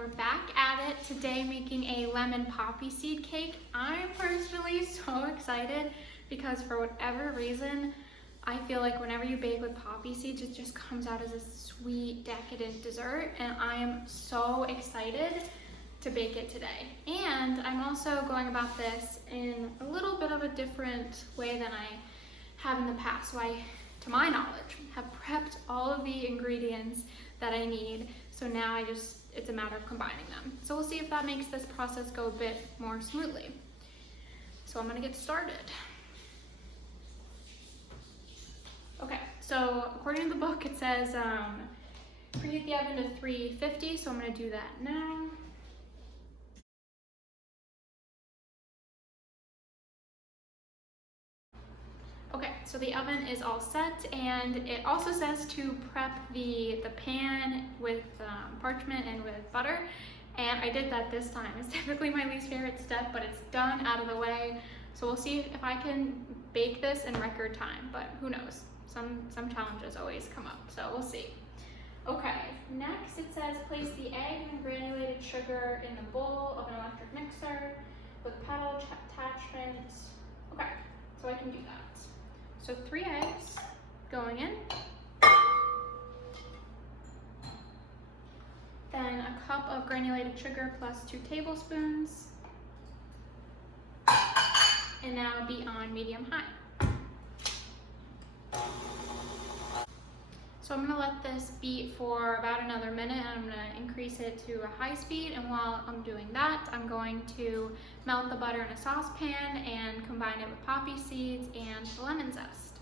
we're back at it today making a lemon poppy seed cake. I'm personally so excited because for whatever reason, I feel like whenever you bake with poppy seeds, it just comes out as a sweet, decadent dessert, and I am so excited to bake it today. And I'm also going about this in a little bit of a different way than I have in the past. So I, to my knowledge, have prepped all of the ingredients that I need. So now it's a matter of combining them. So we'll see if that makes this process go a bit more smoothly. So I'm gonna get started. Okay, so according to the book, it says preheat the oven to 350, so I'm gonna do that now. Okay, so the oven is all set, and it also says to prep the pan with parchment and with butter, and I did that this time. It's typically my least favorite step, but it's done, out of the way. So we'll see if I can bake this in record time, but who knows? Some challenges always come up, so we'll see. Okay, next it says place the egg and granulated sugar in the bowl of an electric mixer with pedal attachments. Okay, so I can do that. So 3 eggs going in. Then a cup of granulated sugar plus 2 tablespoons. And now be on medium-high. So I'm gonna let this beat for about another minute, and I'm gonna increase it to a high speed. And while I'm doing that, I'm going to melt the butter in a saucepan and combine it with poppy seeds and the lemon zest.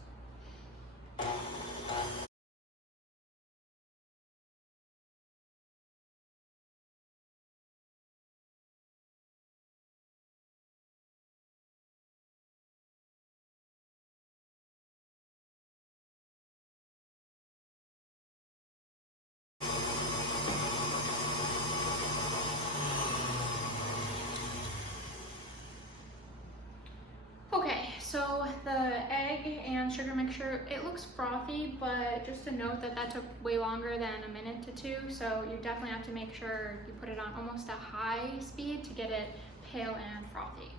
Okay, so the egg and sugar mixture, it looks frothy, but just to note that that took way longer than a minute to 2, so you definitely have to make sure you put it on almost a high speed to get it pale and frothy.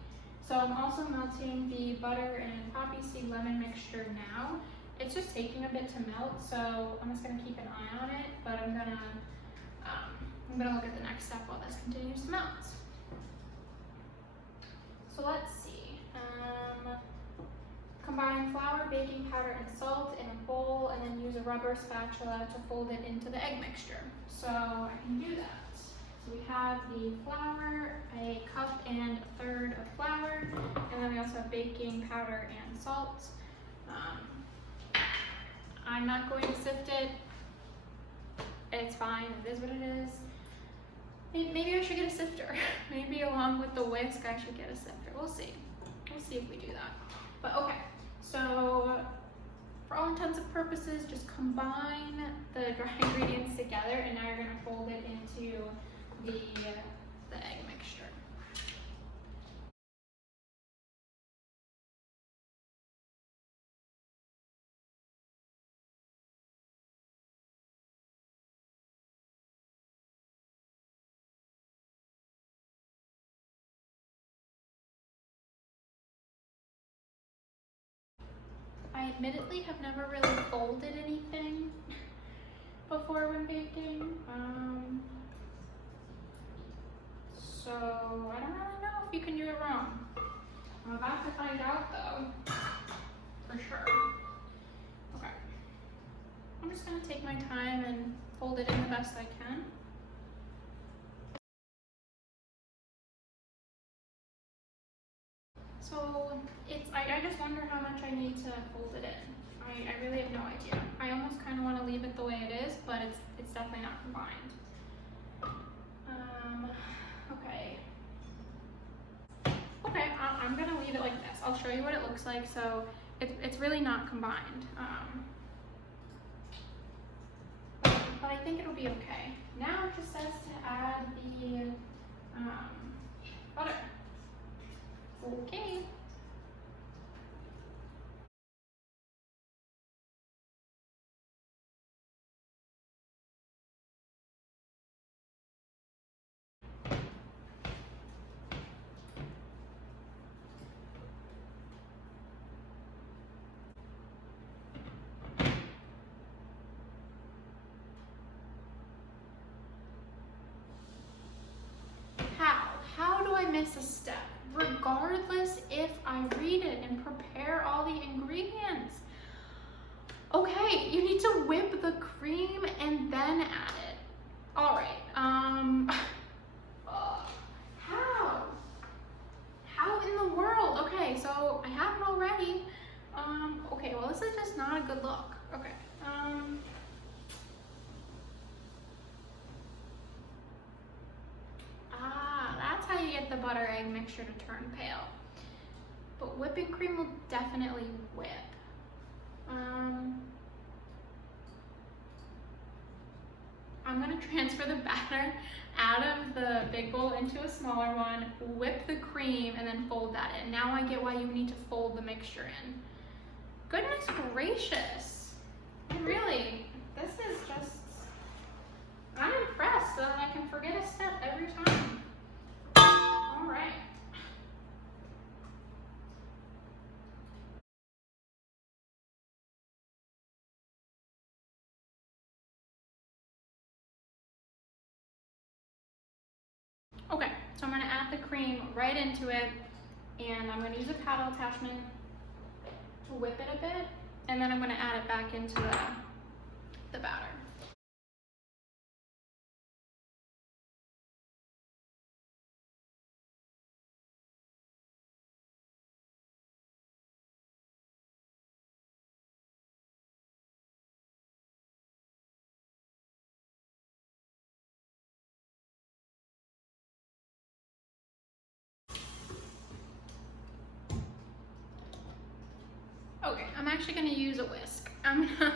So I'm also melting the butter and poppy seed lemon mixture now. It's just taking a bit to melt, so I'm just gonna keep an eye on it, but I'm gonna look at the next step while this continues to melt. So let's see. Combine flour, baking powder, and salt in a bowl, and then use a rubber spatula to fold it into the egg mixture. So I can do that. So we have the flour, a cup and a third of flour, and then we also have baking powder and salt. I'm not going to sift it. It's fine, it is what it is. Maybe I should get a sifter. Maybe along with the whisk, I should get a sifter. We'll see. We'll see if we do that. But okay, so for all intents and purposes, just combine the dry ingredients together, and now you're gonna fold it into the egg mixture. I admittedly have never really folded anything before when baking. So I don't really know if you can do it wrong. I'm about to find out though, for sure. Okay. I'm just gonna take my time and fold it in the best I can. So I just wonder how much I need to fold it in. I really have no idea. I almost kind of want to leave it the way it is, but it's definitely not combined. Okay. Okay, I'm gonna leave it like this. I'll show you what it looks like. So it's really not combined. But I think it'll be okay. Now it just says to add the butter. Okay. miss a step, regardless if I read it and prepare all the ingredients. Okay, you need to whip the cream and then add it. All right, how in the world? Okay, so I have it already. Okay, well, this is just not a good look. Okay, that's how you get the butter egg mixture to turn pale. But whipping cream will definitely whip. I'm gonna transfer the batter out of the big bowl into a smaller one, whip the cream, and then fold that in. Now I get why you need to fold the mixture in. Goodness gracious. Really, this is just, I'm impressed that I can forget a step every time. All right. Okay, so I'm gonna add the cream right into it, and I'm gonna use a paddle attachment to whip it a bit, and then I'm gonna add it back into the batter. Okay, I'm actually gonna use a whisk. I'm gonna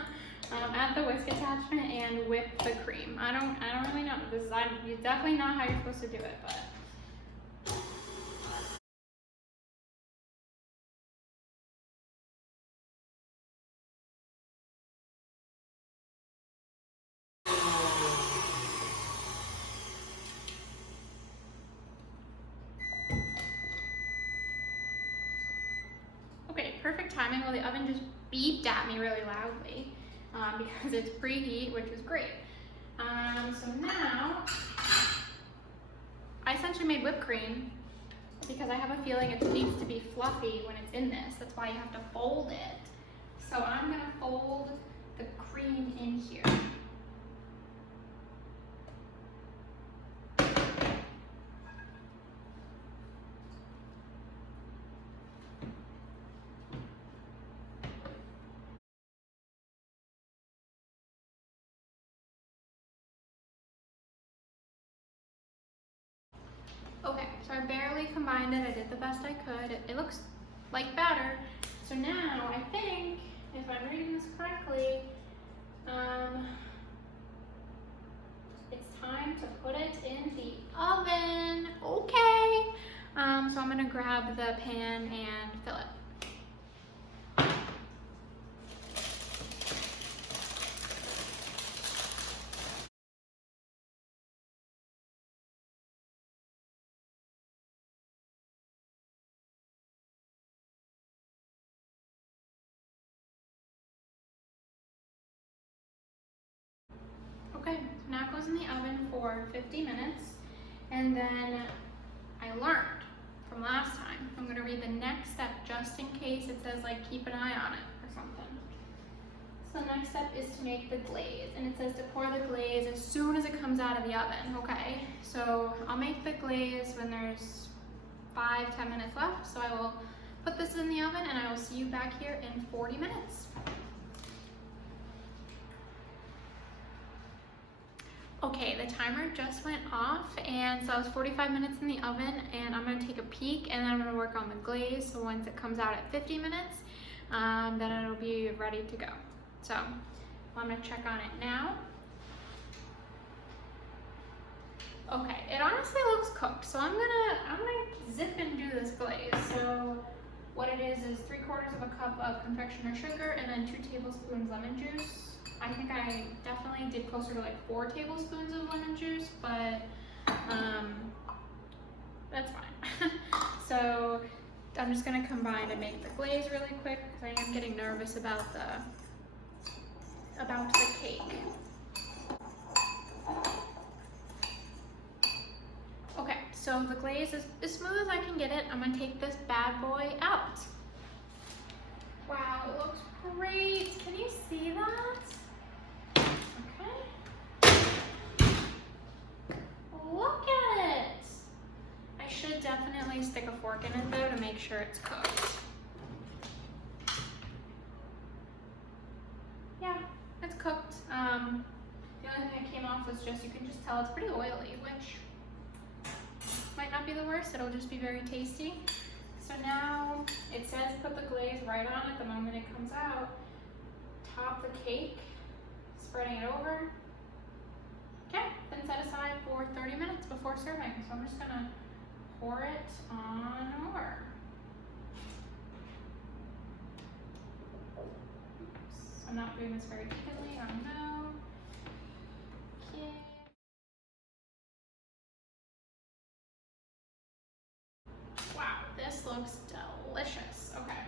add the whisk attachment and whip the cream. I don't really know. This is definitely not how you're supposed to do it, but. Okay, perfect timing. Well, the oven just beeped at me really loudly because it's preheat, which is great. So now, I essentially made whipped cream because I have a feeling it needs to be fluffy when it's in this. That's why you have to fold it. So I'm gonna fold the cream in here. Okay, so I barely combined it. I did the best I could. It looks like batter. So now I think, if I'm reading this correctly, it's time to put it in the oven. Okay. So I'm gonna grab the pan and fill it. Okay, so now it goes in the oven for 50 minutes, and then I learned from last time, I'm gonna read the next step just in case it says like keep an eye on it or something. So the next step is to make the glaze, and it says to pour the glaze as soon as it comes out of the oven, okay? So I'll make the glaze when there's 5-10 minutes left, so I will put this in the oven and I will see you back here in 40 minutes. Okay, the timer just went off, and so I was 45 minutes in the oven, and I'm gonna take a peek, and then I'm gonna work on the glaze, so once it comes out at 50 minutes, then it'll be ready to go. So, I'm gonna check on it now. Okay, it honestly looks cooked, so I'm gonna zip and do this glaze. So, what it is 3/4 of a cup of confectioner sugar, and then 2 tablespoons lemon juice. I think I definitely did closer to like 4 tablespoons of lemon juice, but that's fine. So I'm just gonna combine and make the glaze really quick because I am getting nervous about the cake. Okay, so the glaze is as smooth as I can get it. I'm gonna take this bad boy out. Wow, it looks great. Can you see that? Okay. Look at it. I should definitely stick a fork in it though to make sure it's cooked. Yeah, it's cooked. The only thing that came off was just, you can just tell it's pretty oily, which might not be the worst. It'll just be very tasty. So now it says put the glaze right on it the moment it comes out. Top the cake, spreading it over. Okay, then set aside for 30 minutes before serving. So I'm just gonna pour it on over. Oops, I'm not doing this very evenly, I don't know. Okay. Wow, this looks delicious. Okay.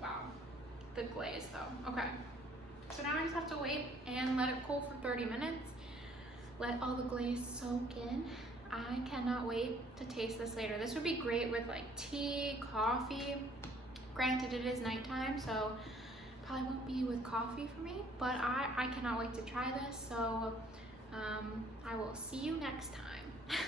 Wow. The glaze though. Okay. So now I just have to wait and let it cool for 30 minutes. Let all the glaze soak in. I cannot wait to taste this later. This would be great with like tea, coffee. Granted, it is nighttime, so probably won't be with coffee for me, but I cannot wait to try this. So I will see you next time.